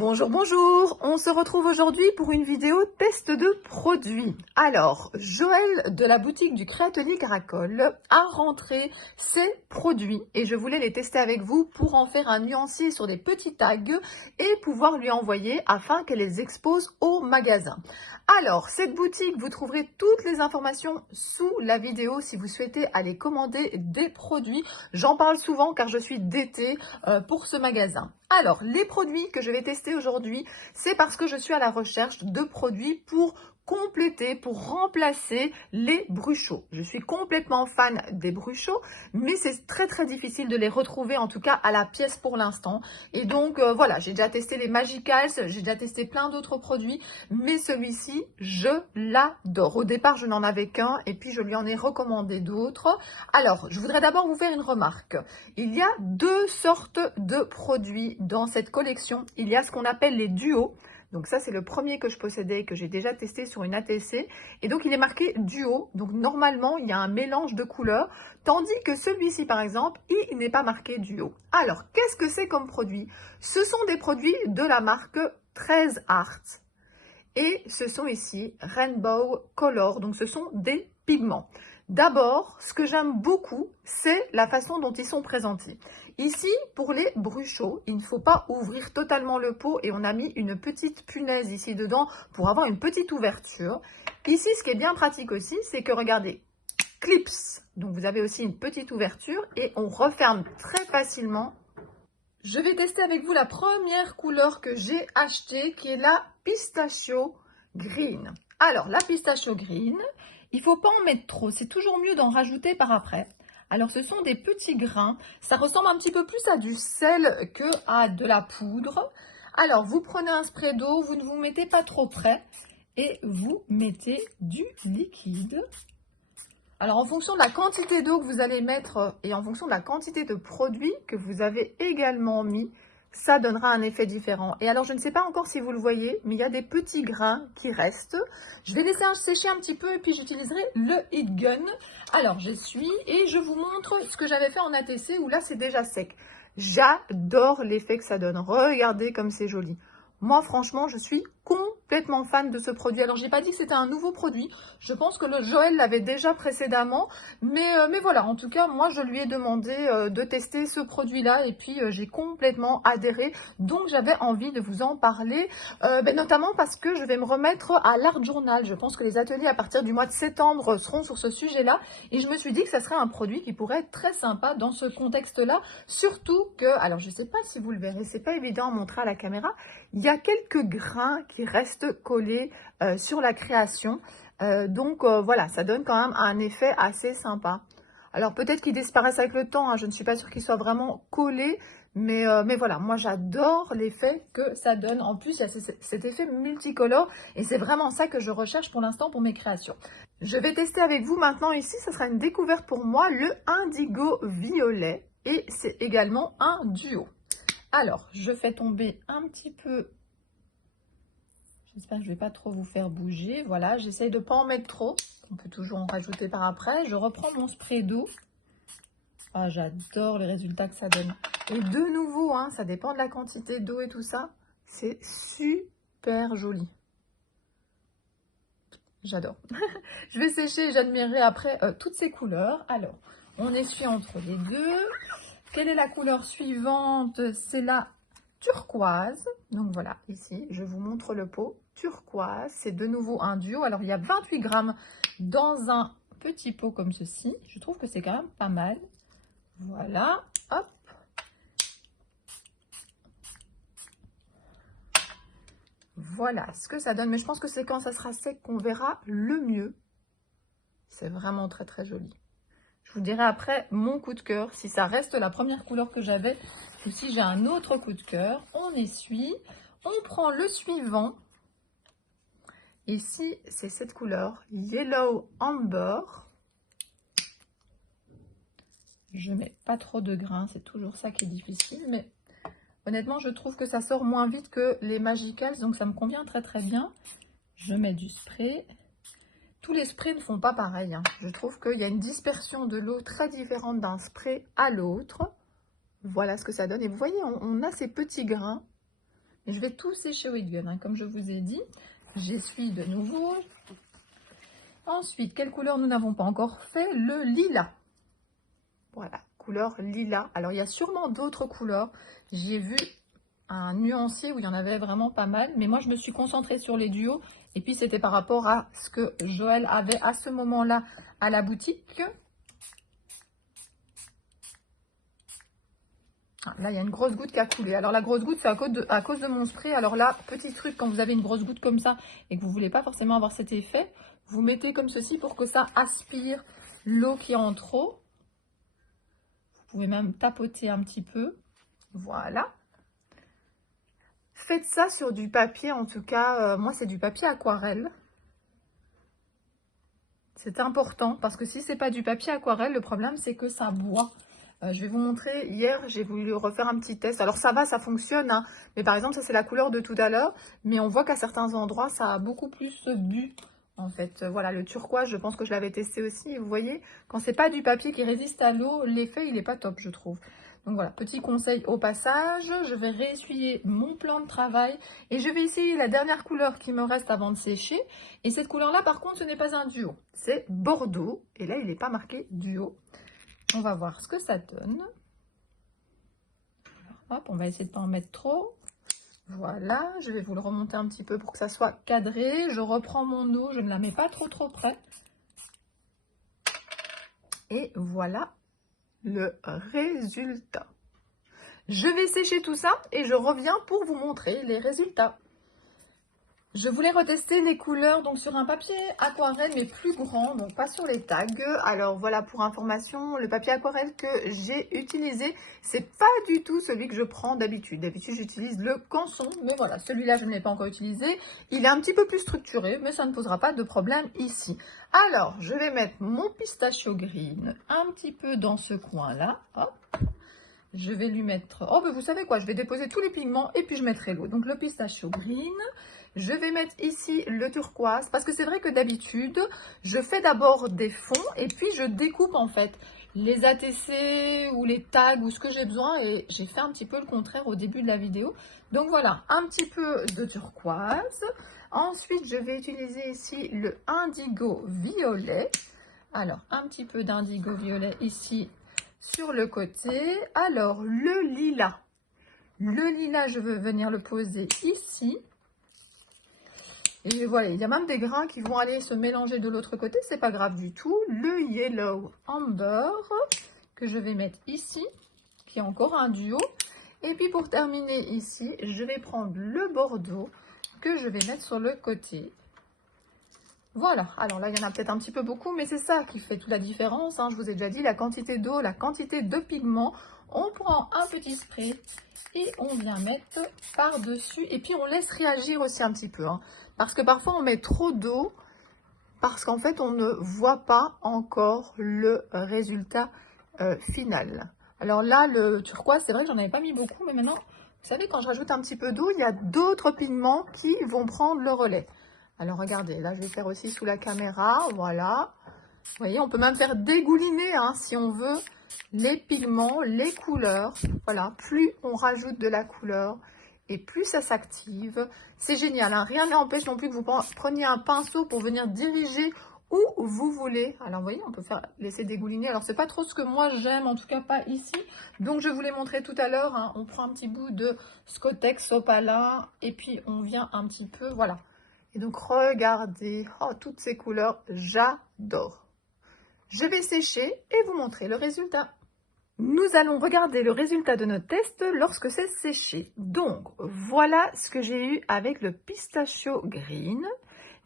Bonjour, bonjour. On se retrouve aujourd'hui pour une vidéo test de produits. Alors, Joël de la boutique du Créatelier Caracol a rentré ses produits et je voulais les tester avec vous pour en faire un nuancier sur des petits tags et pouvoir lui envoyer afin qu'elle les expose au magasin. Alors, cette boutique, vous trouverez toutes les informations sous la vidéo si vous souhaitez aller commander des produits. J'en parle souvent car je suis d'été pour ce magasin. Alors, les produits que je vais tester aujourd'hui, c'est parce que je suis à la recherche de produits pour compléter, pour remplacer les bruchots. Je suis complètement fan des bruchots, mais c'est très difficile de les retrouver, en tout cas à la pièce pour l'instant. Et donc, voilà, j'ai déjà testé les Magicals, j'ai déjà testé plein d'autres produits, mais celui-ci, je l'adore. Au départ, je n'en avais qu'un et puis je lui en ai recommandé d'autres. Alors, je voudrais d'abord vous faire une remarque. Il y a deux sortes de produits dans cette collection. Il y a ce qu'on appelle les duos. Donc ça, c'est le premier que je possédais, que j'ai déjà testé sur une ATC. Et donc, il est marqué duo. Donc, normalement, il y a un mélange de couleurs. Tandis que celui-ci, par exemple, il n'est pas marqué duo. Alors, qu'est-ce que c'est comme produit? Ce sont des produits de la marque 13 Art. Et ce sont ici Rainbow Color. Donc, ce sont des pigments. D'abord, ce que j'aime beaucoup, c'est la façon dont ils sont présentés. Ici, pour les bruchots, il ne faut pas ouvrir totalement le pot et on a mis une petite punaise ici dedans pour avoir une petite ouverture. Ici, ce qui est bien pratique aussi, c'est que regardez, clips. Donc, vous avez aussi une petite ouverture et on referme très facilement. Je vais tester avec vous la première couleur que j'ai achetée qui est la Pistachio Green. Alors, la Pistachio Green, il ne faut pas en mettre trop, c'est toujours mieux d'en rajouter par après. Alors, ce sont des petits grains, ça ressemble un petit peu plus à du sel que à de la poudre. Alors, vous prenez un spray d'eau, vous ne vous mettez pas trop près et vous mettez du liquide. Alors, en fonction de la quantité d'eau que vous allez mettre et en fonction de la quantité de produits que vous avez également mis, ça donnera un effet différent. Et alors, je ne sais pas encore si vous le voyez, mais il y a des petits grains qui restent. Je vais laisser sécher un petit peu et puis j'utiliserai le Heat Gun. Alors, j'essuie et je vous montre ce que j'avais fait en ATC où là, c'est déjà sec. J'adore l'effet que ça donne. Regardez comme c'est joli. Moi, franchement, je suis complètement fan de ce produit. Alors, je n'ai pas dit que c'était un nouveau produit. Je pense que le Joël l'avait déjà précédemment. Mais voilà, en tout cas, moi, je lui ai demandé de tester ce produit-là. Et puis, j'ai complètement adhéré. Donc, j'avais envie de vous en parler. Notamment parce que je vais me remettre à l'Art Journal. Je pense que les ateliers à partir du mois de septembre seront sur ce sujet-là. Et je me suis dit que ça serait un produit qui pourrait être très sympa dans ce contexte-là. Surtout que, alors, je ne sais pas si vous le verrez, c'est pas évident à montrer à la caméra. Il y a quelques grains qui restent collés sur la création. Voilà, ça donne quand même un effet assez sympa. Alors peut-être qu'ils disparaissent avec le temps, hein, je ne suis pas sûre qu'ils soient vraiment collés. Mais voilà, moi j'adore l'effet que ça donne. En plus, il y a cet effet multicolore et c'est vraiment ça que je recherche pour l'instant pour mes créations. Je vais tester avec vous maintenant ici, ça sera une découverte pour moi, le Indigo Violet. Et c'est également un duo. Alors, je fais tomber un petit peu. J'espère que je ne vais pas trop vous faire bouger. Voilà, j'essaye de ne pas en mettre trop. On peut toujours en rajouter par après. Je reprends mon spray d'eau. Ah, j'adore les résultats que ça donne. Et de nouveau, hein, ça dépend de la quantité d'eau et tout ça. C'est super joli. J'adore. Je vais sécher et j'admirerai après toutes ces couleurs. Alors, on essuie entre les deux. Quelle est la couleur suivante? C'est la turquoise. Donc voilà, ici, je vous montre le pot turquoise. C'est de nouveau un duo. Alors, il y a 28 grammes dans un petit pot comme ceci. Je trouve que c'est quand même pas mal. Voilà, hop. Voilà ce que ça donne. Mais je pense que c'est quand ça sera sec qu'on verra le mieux. C'est vraiment très joli. Je vous dirai après mon coup de cœur, si ça reste la première couleur que j'avais ou si j'ai un autre coup de cœur. On essuie, on prend le suivant. Ici, c'est cette couleur, Yellow Amber. Je mets pas trop de grains, c'est toujours ça qui est difficile, mais honnêtement, je trouve que ça sort moins vite que les Magicals, donc ça me convient très bien. Je mets du spray. Tous les sprays ne font pas pareil, hein. Je trouve qu'il y a une dispersion de l'eau très différente d'un spray à l'autre. Voilà ce que ça donne. Et vous voyez, on a ces petits grains. Et je vais tout sécher au aiguille, hein, comme je vous ai dit. J'essuie de nouveau. Ensuite, quelle couleur nous n'avons pas encore fait? Le lilas. Voilà, couleur lilas. Alors, il y a sûrement d'autres couleurs. J'ai vu un nuancier où il y en avait vraiment pas mal. Mais moi, je me suis concentrée sur les duos. Et puis, c'était par rapport à ce que Joël avait à ce moment-là à la boutique. Ah, là, il y a une grosse goutte qui a coulé. Alors, la grosse goutte, c'est à cause de mon spray. Alors là, petit truc, quand vous avez une grosse goutte comme ça et que vous ne voulez pas forcément avoir cet effet, vous mettez comme ceci pour que ça aspire l'eau qui est en trop. Vous pouvez même tapoter un petit peu. Voilà. Faites ça sur du papier, en tout cas, moi, c'est du papier aquarelle. C'est important parce que si c'est pas du papier aquarelle, le problème, c'est que ça boit. Je vais vous montrer, hier j'ai voulu refaire un petit test, alors ça va, ça fonctionne, hein. Mais par exemple ça c'est la couleur de tout à l'heure, mais on voit qu'à certains endroits ça a beaucoup plus bu en fait. Voilà, le turquoise, je pense que je l'avais testé aussi, et vous voyez, quand c'est pas du papier qui résiste à l'eau, l'effet il est pas top je trouve. Donc voilà, petit conseil au passage, je vais réessuyer mon plan de travail et je vais essayer la dernière couleur qui me reste avant de sécher. Et cette couleur là par contre ce n'est pas un duo, c'est Bordeaux, et là il n'est pas marqué duo. On va voir ce que ça donne. Hop, on va essayer de ne pas en mettre trop. Voilà, je vais vous le remonter un petit peu pour que ça soit cadré. Je reprends mon eau, je ne la mets pas trop près. Et voilà le résultat. Je vais sécher tout ça et je reviens pour vous montrer les résultats. Je voulais retester les couleurs donc sur un papier aquarelle mais plus grand, donc pas sur les tags. Alors voilà, pour information, le papier aquarelle que j'ai utilisé, c'est pas du tout celui que je prends d'habitude. D'habitude j'utilise le Canson, mais voilà, celui-là je ne l'ai pas encore utilisé. Il est un petit peu plus structuré, mais ça ne posera pas de problème ici. Alors je vais mettre mon pistachio green un petit peu dans ce coin-là. Hop. Je vais lui mettre... Oh, ben vous savez quoi, je vais déposer tous les pigments et puis je mettrai l'eau. Donc, le pistachio green. Je vais mettre ici le turquoise. Parce que c'est vrai que d'habitude, je fais d'abord des fonds et puis je découpe en fait les ATC ou les tags ou ce que j'ai besoin. Et j'ai fait un petit peu le contraire au début de la vidéo. Donc, voilà, un petit peu de turquoise. Ensuite, je vais utiliser ici le indigo violet. Alors, un petit peu d'indigo violet ici sur le côté. Alors le lilas, je veux venir le poser ici et voilà, il y a même des grains qui vont aller se mélanger de l'autre côté, c'est pas grave du tout. Le yellow amber que je vais mettre ici, qui est encore un duo, et puis pour terminer ici je vais prendre le bordeaux que je vais mettre sur le côté. Voilà, alors là, il y en a peut-être un petit peu beaucoup, mais c'est ça qui fait toute la différence, hein. Je vous ai déjà dit, la quantité d'eau, la quantité de pigment. On prend un petit spray et on vient mettre par-dessus. Et puis, on laisse réagir aussi un petit peu, hein, parce que parfois, on met trop d'eau, parce qu'en fait, on ne voit pas encore le résultat final. Alors là, le turquoise, c'est vrai que j'en avais pas mis beaucoup, mais maintenant, vous savez, quand je rajoute un petit peu d'eau, il y a d'autres pigments qui vont prendre le relais. Alors, regardez, là, je vais faire aussi sous la caméra, voilà. Vous voyez, on peut même faire dégouliner, hein, si on veut, les pigments, les couleurs. Voilà, plus on rajoute de la couleur et plus ça s'active. C'est génial, hein. Rien n'empêche non plus que vous preniez un pinceau pour venir diriger où vous voulez. Alors, vous voyez, on peut laisser dégouliner. Alors, c'est pas trop ce que moi j'aime, en tout cas pas ici. Donc, je vous l'ai montré tout à l'heure, hein. On prend un petit bout de Scottex Opala et puis on vient un petit peu, voilà. Et donc, regardez, oh, toutes ces couleurs, j'adore. Je vais sécher et vous montrer le résultat. Nous allons regarder le résultat de notre test lorsque c'est séché. Donc, voilà ce que j'ai eu avec le pistachio green.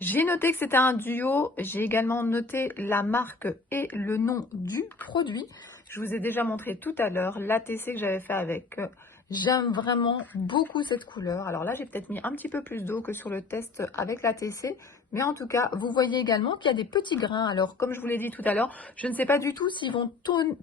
J'ai noté que c'était un duo. J'ai également noté la marque et le nom du produit. Je vous ai déjà montré tout à l'heure l'ATC que j'avais fait avec... J'aime vraiment beaucoup cette couleur. Alors là, j'ai peut-être mis un petit peu plus d'eau que sur le test avec l'ATC. Mais en tout cas, vous voyez également qu'il y a des petits grains. Alors, comme je vous l'ai dit tout à l'heure, je ne sais pas du tout s'ils vont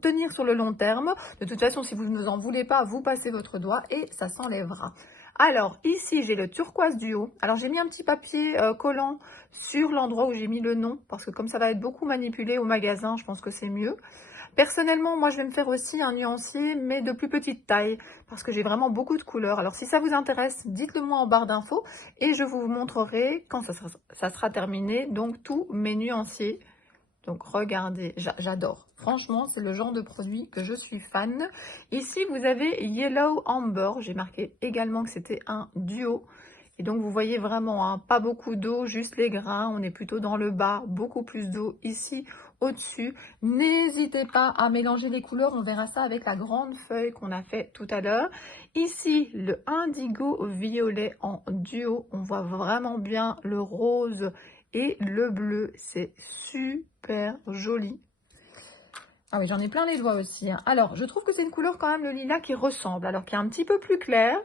tenir sur le long terme. De toute façon, si vous ne en voulez pas, vous passez votre doigt et ça s'enlèvera. Alors, ici, j'ai le turquoise duo. Alors, j'ai mis un petit papier collant sur l'endroit où j'ai mis le nom. Parce que comme ça va être beaucoup manipulé au magasin, je pense que c'est mieux. Personnellement, moi, je vais me faire aussi un nuancier, mais de plus petite taille, parce que j'ai vraiment beaucoup de couleurs. Alors, si ça vous intéresse, dites-le moi en barre d'infos, et je vous montrerai quand ça sera terminé, donc tous mes nuanciers. Donc, regardez, j'adore. Franchement, c'est le genre de produit que je suis fan. Ici, vous avez Yellow Amber. J'ai marqué également que c'était un duo. Et donc, vous voyez vraiment, hein, pas beaucoup d'eau, juste les grains. On est plutôt dans le bas, beaucoup plus d'eau ici au-dessus. N'hésitez pas à mélanger les couleurs. On verra ça avec la grande feuille qu'on a fait tout à l'heure. Ici, le indigo violet en duo. On voit vraiment bien le rose et le bleu. C'est super joli. Ah oui, j'en ai plein les doigts aussi, hein. Alors, je trouve que c'est une couleur quand même, le lilas, qui ressemble. Alors qui est un petit peu plus clair.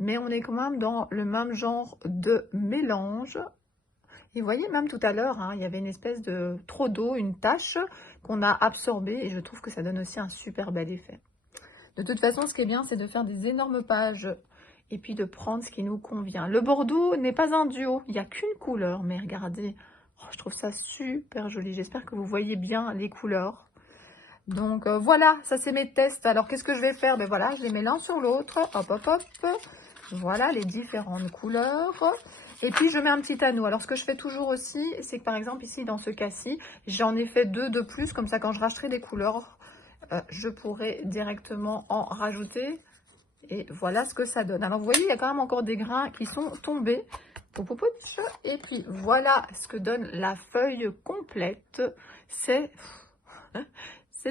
Mais on est quand même dans le même genre de mélange. Et vous voyez, même tout à l'heure, hein, il y avait une espèce de trop d'eau, une tache qu'on a absorbée. Et je trouve que ça donne aussi un super bel effet. De toute façon, ce qui est bien, c'est de faire des énormes pages et puis de prendre ce qui nous convient. Le bordeaux n'est pas un duo, il n'y a qu'une couleur. Mais regardez, oh, je trouve ça super joli. J'espère que vous voyez bien les couleurs. Donc voilà, ça c'est mes tests. Alors qu'est-ce que je vais faire? Ben voilà, je les mets l'un sur l'autre. Hop, hop, hop. Voilà les différentes couleurs. Et puis je mets un petit anneau. Alors ce que je fais toujours aussi, c'est que par exemple ici dans ce cas-ci, j'en ai fait 2 de plus. Comme ça quand je rachèterai des couleurs, je pourrai directement en rajouter. Et voilà ce que ça donne. Alors vous voyez, il y a quand même encore des grains qui sont tombés. Et puis voilà ce que donne la feuille complète. C'est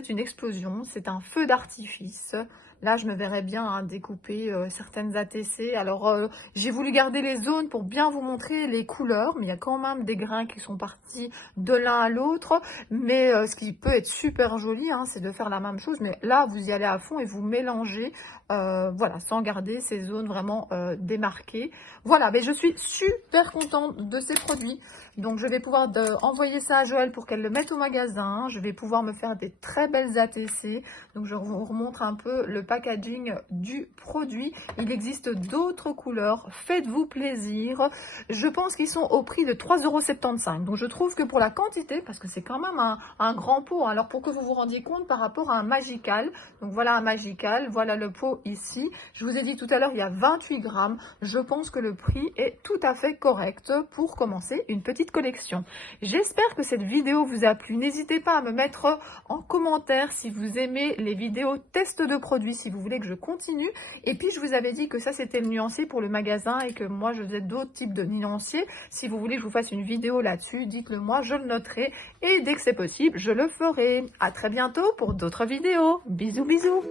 une explosion, c'est un feu d'artifice. Là, je me verrais bien, hein, découper certaines ATC. Alors, j'ai voulu garder les zones pour bien vous montrer les couleurs. Mais il y a quand même des grains qui sont partis de l'un à l'autre. Mais ce qui peut être super joli, hein, c'est de faire la même chose. Mais là, vous y allez à fond et vous mélangez. Voilà, sans garder ces zones vraiment démarquées. Voilà, mais je suis super contente de ces produits. Donc, je vais pouvoir envoyer ça à Joël pour qu'elle le mette au magasin. Je vais pouvoir me faire des très belles ATC. Donc, je vous remontre un peu le packaging du produit. Il existe d'autres couleurs. Faites-vous plaisir. Je pense qu'ils sont au prix de 3,75 €. Donc, je trouve que pour la quantité, parce que c'est quand même un grand pot. Hein, alors, pour que vous vous rendiez compte par rapport à un Magical. Donc, voilà un Magical. Voilà le pot ici. Je vous ai dit tout à l'heure, il y a 28 grammes. Je pense que le prix est tout à fait correct pour commencer une petite collection. J'espère que cette vidéo vous a plu. N'hésitez pas à me mettre en commentaire si vous aimez les vidéos tests de produits, si vous voulez que je continue. Et puis je vous avais dit que ça c'était le nuancier pour le magasin et que moi je faisais d'autres types de nuanciers. Si vous voulez que je vous fasse une vidéo là-dessus, dites-le moi, je le noterai et dès que c'est possible, je le ferai. À très bientôt pour d'autres vidéos. Bisous bisous.